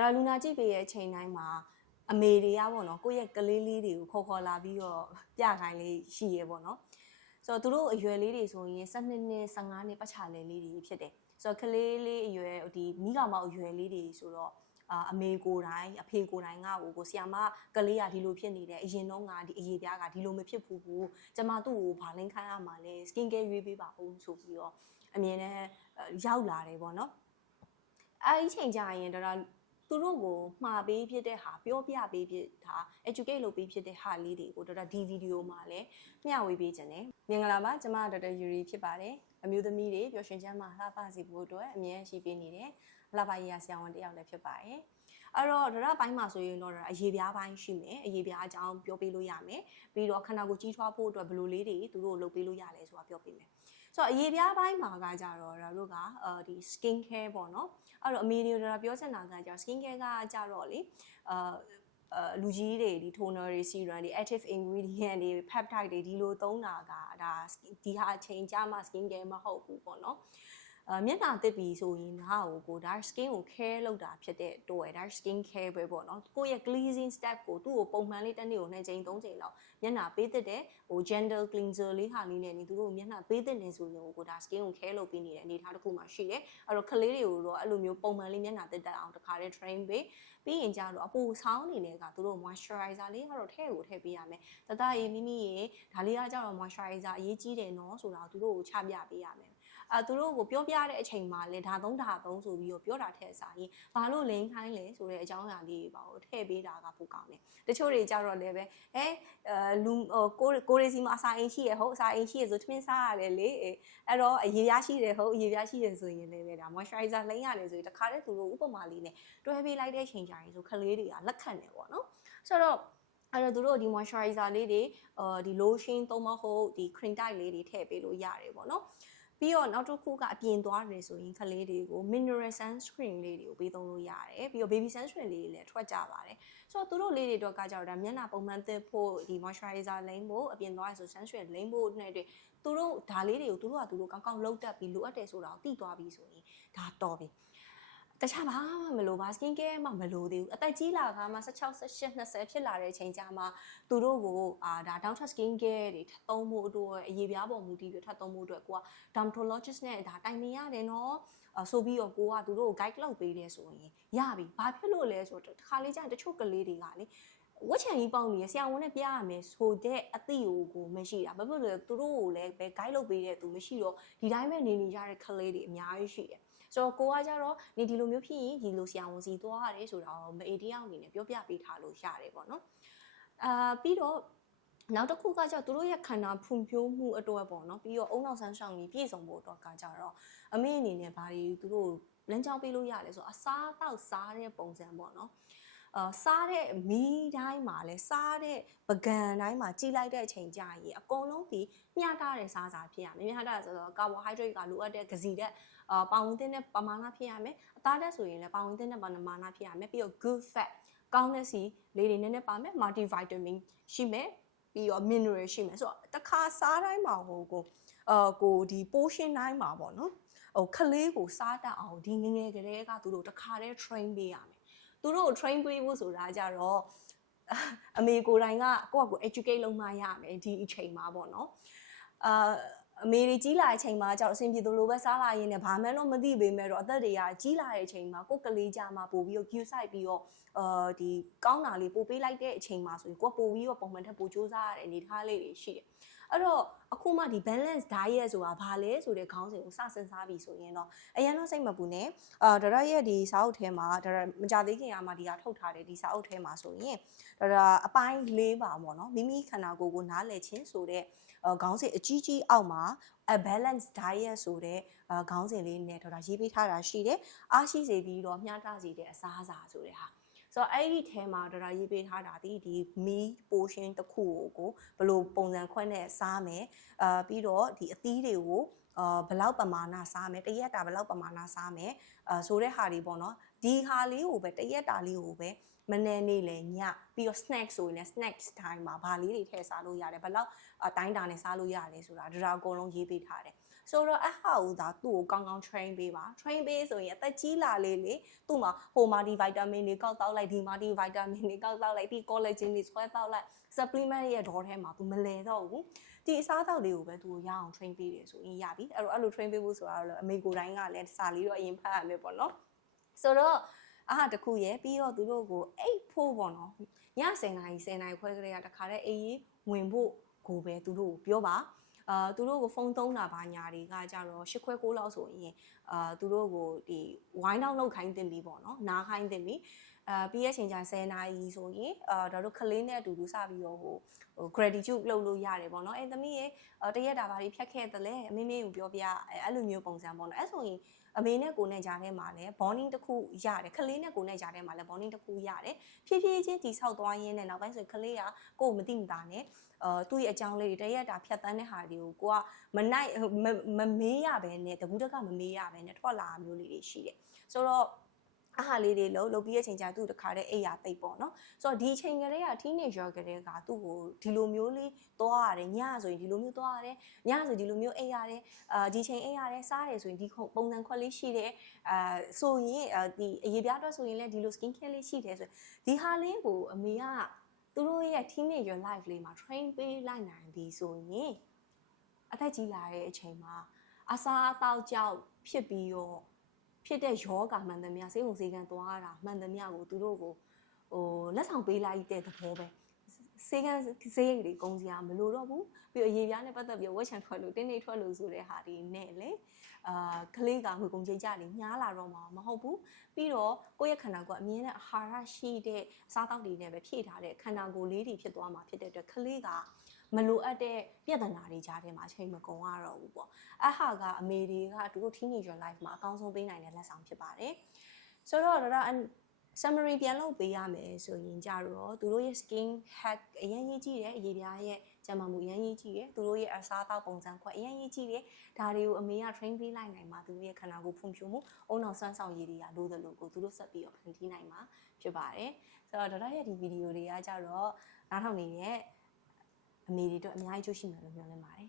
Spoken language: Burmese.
ဒါလူနာကြည့်ပေးရဲ့အချိန်တိုင်းမှာအမေတွေကပေါ့နော်ကိုယ့်ရဲ့ကလေးလေးတွေကိုခေါ်လာပြီးတော့ပြခိုင်းလေးရှိရဲပေါ့နော်ဆိုတော့သူတို့အရွယ်လေးတွေဆိုရင်12နှစ်15နှစ်ပတ်ချာလည်လေးတွေဖြစ်တယ်ဆိုတော့ကလေးလေးအရွယ်ဒီမိကောင်မအရွယ်လေးတွေဆိုတော့အမေကိုယ်တိုင်အဖေကိုယ်တိုင်ကကိုဆရာမကလေးကဒီလိုဖြစ်နေတယ်အရင်တော့ကဒီအရေးပြားကဒီလိုမဖြစ်ဘူးကျမသူ့ကိုဗာလင်းခိုင်းရမှာလဲ skin care ရွေးပေးပါဦးဆိုပြီးတော့အမြင်နဲ့ရောက်လာတယ်ပေါ့နော်အဲ့ဒီချိန်ကြရင်ဒါသူတို့ကိုမှားပေးဖြစ်တဲ့ဟာပြောပြပေးဖြစ်တာ educate လုပ်ပေးဖြစ်တဲ့ဟာလေးတွေကိုဒါဒီဗီဒီယိုမှာလည်းမျှဝေပေးခြင်းတယ်မင်္ဂလာပါကျမဒေါက်တာယူရီဖြစ်ပါတယ်အမျိုးသမီးတွေပျော်ရွှင်ချမ်းသာလှပစေဖို့အတွက်အမြဲရှိပေးနေတယ်လှပရေးဆရာဝန်တယောက်လည်းဖြစ်ပါတယ်အဲ့တော့ဒါပိုင်းမှာဆိုရင်တော့အရေးပြားပိုင်းရှိမယ်အရေးပြားအကြောင်းပြောပေးလို့ရမယ်ပြီးတော့ခန္ဓာကိုယ်ကြီးထွားဖို့အတွက်ဘယ်လိုလေးတွေသူတို့လုပ်ပေးလို့ရလဲဆိုတာပြောပေးမယ်ဆိုတော့အရေးပြားပိုင်းမှာကကြတော့တို့ကဒီ skin care ပေါ့နော်အဲ့တော့အမေတွေပြောချင်တာကကြ skin care ကကြတော့လေလူကြီးတွေဒီ toner တွေ serum တွေ active ingredient တွေ peptide တွေဒီလိုသုံးတာကဒါဒီဟာအချိန်ကြာမှ skin care မဟုတ်ဘူးပေါ့နော်မျက်နှာသစ်ပြီးဆိုရင်ဒါကိုဒါ skin ကို care လုပ်တာဖြစ်တဲ့တော့ဒါ skin care ပဲပေါ့နော်ကိုယ့်ရဲ့ cleansing step ကိုသူ့ကိုပုံမှန်လေးတစ်နေ့ကို2ချိန်3ချိန်လောက်မျက်နှာပေးတဲ့gentle cleanser လေးဟာလေးနဲ့နေသူတို့မျက်နှာပေးတဲ့နေဆိုရင်ကိုဒါ skin ကို care လုပ်ပေးနေတဲ့အနေအထားတစ်ခုမှရှိတယ်အဲ့တော့ကလေးတွေကိုတော့အဲ့လိုမျိုးပုံမှန်လေးမျက်နှာသစ်တက်အောင်တခါတည်း train ပေးပြီးရင်ကြတော့အပူဆောင်းနေတယ်ကသူတို့ moisturizer လေးကတော့ထည့်ပေးရမယ်တတရေမိမိရေဒါလေးကကြတော့ moisturizer အရေးကြီးတယ်နော်ဆိုတာသူတို့ကိုချပြပေးရမယ်သူတို့ကိုပြောပြတဲ့အချိန်မှာလဲဒါသုံးဆိုပြီးတော့ပြောတာထက်စာရင်ဘာလို့လိန်ခိုင်းလဲဆိုတဲ့အကြောင်းအရာလေးပါကိုထည့်ပေးတာကပိုကောင်းတယ်တချို့တွေကြတော့လည်းပဲလူကိုရီစီမှာအစာအိမ်ရှိရဟုတ်အစာအိမ်ရှိရဆိုထမင်းစားရတယ်လေအဲ့တော့အရေးရရှိတယ်ဟုတ်အရေးရရှိတယ်ဆိုရင်လည်းပဲဒါ moisturizer လိန်ရတယ်ဆိုရင်တခါတည်းသူတို့ဥပမာလေးနဲ့တွဲပေးလိုက်တဲ့ချိန်ကြာရင်ဆိုခလေးတွေကလက်ခံတယ်ပေါ့နော်ဆိုတော့အဲ့တော့သူတို့ဒီ moisturizer လေးတွေဒီ lotion သုံးမဟုတ်ဒီ cream type လေးတွေထည့်ပေးလို့ရတယ်ပေါ့နော်ပြီးတော့နောက်တစ်ခုကအပြင်သွားတယ်ဆိုရင်ခလေးတွေကို mineral sunscreen လေးတွေကိုပေးသုံးလို့ရတယ်ပြီးတော့ baby sunscreen လေးတွေလည်းထွက်ကြပါတယ်ဆိုတော့သူတို့လေးတွေတော့ကကြတော့ဒါမျက်နှာပုံမှန်သစ်ဖို့ဒီ moisturizer လိမ့်ဖို့အပြင်သွားရဆို sunscreen လိမ့်ဖို့နဲ့တွေသူတို့ဒါလေးတွေကိုသူတို့ကသူတို့ကောင်းကောင်းလုပ်တတ်ပြီးလိုအပ်တယ်ဆိုတာကိုသိသွားပြီးဆိုရင်ဒါတော်ပြီတခြားဘာမှမလိုပါ skin care မှမလိုသေးဘူးအသက်ကြီးလာကမှ16 18 20ဖြစ်လာတဲ့အချိန်ကြာမှသူတို့ကိုဒါ down skin care တွေထပ်သုံးဖို့အတွက်အရေးပြားပေါ်မူတည်ပြီးထပ်သုံးဖို့အတွက်ကိုက dermatologist နဲ့ဒါတိုင်ပင်ရတယ်နော်ဆိုပြီးတော့ကိုကသူတို့ကို guide လုပ်ပေးတယ်ဆိုရင်ရပြီဘာဖြစ်လို့လဲဆိုတော့တခါလေးကျရင်တချို့ကလေးတွေကလေဝက်ချန်ကြီးပေါက်နေရဆရာဝန်နဲ့ပြရမယ်ဆိုတဲ့အသည့်ကိုမရှိတာဘာဖြစ်လို့လဲသူတို့ကိုလည်းပဲ guide လုပ်ပေးတဲ့သူမရှိတော့ဒီတိုင်းပဲနေကြတဲ့ကလေးတွေအများကြီးရှိတယ်ဆိုတော့ကိုကကြတော့နေဒီလိုမျိုးဖြစ်ရင်ဒီလိုဆရာဝန်စီသွားရတယ်ဆိုတာကိုမအေးတယောက်အနေနဲ့ပြောပြပေးထားလို့ရတယ်ပေါ့နော်ပြီးတော့နောက်တစ်ခုကကြောင့်သူတို့ရဲ့ခန္ဓာဖွံ့ဖြိုးမှုအတွက်ပေါ့နော်ပြီးတော့အုံနောက်ဆန်းဆောင်ကြီးပြည့်စုံဖို့အတွက်ကကြတော့အမေအနေနဲ့ဘာတွေသူတို့လမ်းကြောင်းပေးလို့ရတယ်ဆိုအစားတောက်စားတဲ့ပုံစံပေါ့နော်စားတဲ့မီးတိုင်းမှာလဲစားတဲ့ပကံတိုင်းမှာကြီးလိုက်တဲ့အချိန်ကြာရင်အကုန်လုံးဒီမျှတတဲ့စားစာဖြစ်ရမယ်မျှတတဲ့ဆိုတော့ carbohydrate ကလိုအပ်တဲ့ဂစီဓာတ်ပါဝင်သင့်တဲ့ပမာဏဖြစ်ရမယ်အသားဓာတ်ဆိုရင်လည်းပါဝင်သင့်တဲ့ပမာဏဖြစ်ရမယ်ပြီးတော့ good fat ကောင်းတဲ့စီလေးတွေနည်းနည်းပါမယ် multivitamin ရှိမယ်ပြီးတော့ mineral ရှိမယ်ဆိုတော့တစ်ခါစားတိုင်းမှာကိုဒီ portion တိုင်းမှာပေါ့နော်ခလေးကိုစားတတ်အောင်ဒီငငယ်ကလေးကသူတို့တစ်ခါတည်း train ပေးရမယ်သူတို့ကို train ပေးဖို့ဆိုတာကြတော့အမေကိုယ်တိုင်ကကိုယ့်အကို educate လုပ်မှရမယ်ဒီအချိန်မှာပေါ့နော်အမေတွေကြီးလာတဲ့အချိန်မှာကြောက်အဆင်ပြေသလိုပဲစားလာရင်းနဲ့ဘာမှတော့မသိပေမဲ့တော့အသက်တွေကကြီးလာတဲ့အချိန်မှာကိုယ်ကလေးကြမှာပို့ပြီးတော့ cue site ပြီးတော့ဒီကောင်းတာလေးပို့ပေးလိုက်တဲ့အချိန်မှာဆိုရင်ကိုယ်ပို့ပြီးတော့ပုံမှန်ထက်ပို့စူးစမ်းရတဲ့အနေထားလေးတွေရှိတယ်အဲ့တော့အခုမှဒီ balance diet ဆိုတာဘာလဲဆိုတဲ့ခေါင်းစဉ်ကိုစစဉ်းစားပြီးဆိုရင်တော့အရင်တော့စိတ်မပူနဲ့ဒါရရဲ့ဒီစာအုပ်ထဲမှာဒါရမကြသေးခင်ကမှဒီဟာထုတ်ထားတယ်ဒီစာအုပ်ထဲမှာဆိုရင်ဒါအပိုင်း၄ပါပေါ့နော်မိမိခန္ဓာကိုယ်ကိုနားလည်ခြင်းဆိုတဲ့ခေါင်းစဉ်အကြီးကြီးအောက်မှာ a balance diet ဆိုတဲ့ခေါင်းစဉ်လေးနဲ့ဒါရေးပေးထားတာရှိတယ်အားရှိစေပြီးတော့မျှတစေတဲ့အစားအစာဆိုတဲ့ဟာဆိုတော့အဲ့ဒီထဲမှာဒါရေးပေးထားတာဒီမီ portion တစ်ခုကိုဘယ်လိုပုံစံခွဲနဲ့စားမယ်ပြီးတော့ဒီအသီးတွေကိုဘယ်လောက်ပမာဏစားမယ်တရက်တာဘယ်လောက်ပမာဏစားမယ်ဆိုတဲ့ဟာတွေပေါ့နော်ဒီဟာလေးကိုပဲတရက်တာလေးကိုပဲမနေ့နေ့လေညပြီးတော့ snack ဆိုရင်လည်း snacks time မှာဘာလေးတွေထည့်စားလို့ရတယ်ဘယ်လောက်အတိုင်းတာနဲ့စားလို့ရတယ်ဆိုတာဒါအကုန်လုံးရေးပေးထားတယ် ဆိုတော့အဟာဦးသာသူ့ကိုကောင်းကောင်း train ပေးပါ train ပေးဆိုရင်အသက်ကြီးလာလေသူ့မှာဟိုမှာဒီ vitamin တွေကောက်တောက်လိုက်ဒီမှာဒီ vitamin တွေကောက်တောက်လိုက်ဒီ collagen တွေဆွဲတောက်လိုက် supplement ရဲ့ဒေါ်ထဲမှာသူမလဲတော့ဘူးဒီအစားအသောက်တွေကိုပဲသူကိုရအောင် train ပေးတယ်ဆိုရင်ရပြီအဲ့လို train ပေးဖို့ဆိုတာတော့အမေကိုတိုင်းကလည်းစာလေးတော့အရင်ဖတ်ရမယ်ပေါ့နော်ဆိုတော့အားတခုရဲ့ပြီးတော့သူတို့ကိုအိတ်ဖို့ပေါ့နော်ည10 နာရီခွဲကလေးကတခါတည်းအေးရေးဝင်ဖို့ကိုပဲသူတို့ကိုပြောပါသူတို့ကိုဖုန်းသုံးတာပါညာတွေကကြတော့8ခွဲ9လောက်ဆိုရင်သူတို့ကိုဒီဝိုင်းတောင်းလောက်ခိုင်းတင်ပြီပေါ့နော်နားခိုင်းတင်ပြီပြီးရချိန်ကျ10 နာရီဆိုရင်ဒါတို့ကလေးနဲ့အတူတူစပြီးတော့ဟို gratitude လုပ်လို့ရတယ်ပေါ့နော်သမီးရေတရက်တာဘာတွေဖြတ်ခဲ့တယ်လဲအမေမေကိုပြောပြအဲ့လိုမျိုးပုံစံပေါ့နော်အဲ့ဆိုရင်အမေနဲ့ကိုနဲ့ကြားထဲမှာလည်း bonding တစ်ခုရတယ်ခလေးနဲ့ကိုနဲ့ကြားထဲမှာလည်း bonding တစ်ခုရတယ်ဖြည်းဖြည်းချင်းတည်ဆောက်သွားရင်းနဲ့နောက်ပိုင်းဆိုရင်ခလေးကကိုယ်မသိမတာနဲ့သူ့ရဲ့အကြောင်းလေးတွေတရက်တာဖြတ်တန်းတဲ့ဟာတွေကိုကိုကမမေးရဘဲနဲ့တကူးတကမမေးရဘဲနဲ့ထွက်လာမျိုးလေးတွေရှိတယ်ဆိုတော့အားဟာလေးတွေလုပ်ပြီးတဲ့အချိန်ကျသူ့တခါတည်းအိယာသိပ်ပေါ့နော်ဆိုတော့ဒီအချိန်ကလေးက teenager ကလေးကသူ့ကိုဒီလိုမျိုးလေးသွားရတယ်ညဆိုရင်ဒီလိုမျိုးသွားရတယ်ညဆိုဒီလိုမျိုးအိပ်ရတယ်ဒီချိန်အိပ်ရတယ်စားတယ်ဆိုရင်ဒီပုံစံခွက်လေးရှိတယ်ဆိုရင်ဒီအရေးပြားတော့ဆိုရင်လည်းဒီလို skin care လေးရှိတယ်ဆိုဒီဟာလေးကိုအမေကသူတို့ရဲ့ teenager life လေးမှာ train ပေးလိုက်နိုင်ပြီဆိုရင်အသက်ကြီးလာတဲ့အချိန်မှာအစားအသောက်ကြောင့်ဖြစ်ပြီးတော့ဖြစ်တဲ့ယောဂမှန်သမျှစေုံစေကန်သွားတာမှန်သမျှကိုသူတို့ကိုဟိုလက်ဆောင်ပေးလိုက်တဲ့သဘောပဲစေကန်စေးတွေကုန်စရာမလိုတော့ဘူးပြီးတော့ရေပြားနဲ့ပတ်သက်ပြီးဝက်ချန်ထွက်လို့တင်းနေထွက်လို့ဆိုတဲ့ဟာဒီနဲ့လေကလေးကငွေကုန်ကြေးကြတွေညားလာတော့မှာမဟုတ်ဘူးပြီးတော့ကိုယ့်ရဲ့ခန္ဓာကိုယ်အမြင်နဲ့အာဟာရရှိတဲ့စားသောက်တွေနဲ့ပဲဖြည့်ထားတဲ့ခန္ဓာကိုယ်လေးတွေဖြစ်သွားမှာဖြစ်တဲ့အတွက်ကလေးကမလိုအပ်တဲ့ပြဿနာတွေကြားထဲမှာအချိန်မကုန်ရတော့ဘူးပေါ့အဟာကအမေတွေကသူတို့ teenager life မှာအကောင်းဆုံးပေးနိုင်တဲ့လက်ဆောင်ဖြစ်ပါတယ်ဆိုတော့ဒါ summary ပြန်လုပ်ပေးရမယ်ဆိုရင်ကြတော့သူတို့ရဲ့ skin hack အရင်ရေးကြည့်တယ်အရေးပြားရဲ့ကျန်းမာမှုအရင်ရေးကြည့်တယ်သူတို့ရဲ့အစားအသောက်ပုံစံခွက်အရင်ရေးကြည့်တယ်ဒါတွေကိုအမေက train ပေးလိုက်နိုင်မှာသူတို့ရဲ့ခန္ဓာကိုယ်ဖွံ့ဖြိုးမှုအုံနောက်ဆွမ်းဆောင်ရည်တွေကလိုသလိုကိုသူတို့ဆက်ပြီးတော့ဖန်တီးနိုင်မှာဖြစ်ပါတယ်ဆိုတော့ဒေါက်တာရဲ့ဒီဗီဒီယိုတွေကကြတော့နားထောင်နေတဲ့အမေတွေတို့အများကြီးကြိုးရှိမယ်လို့မျှော်လင့်ပါတယ်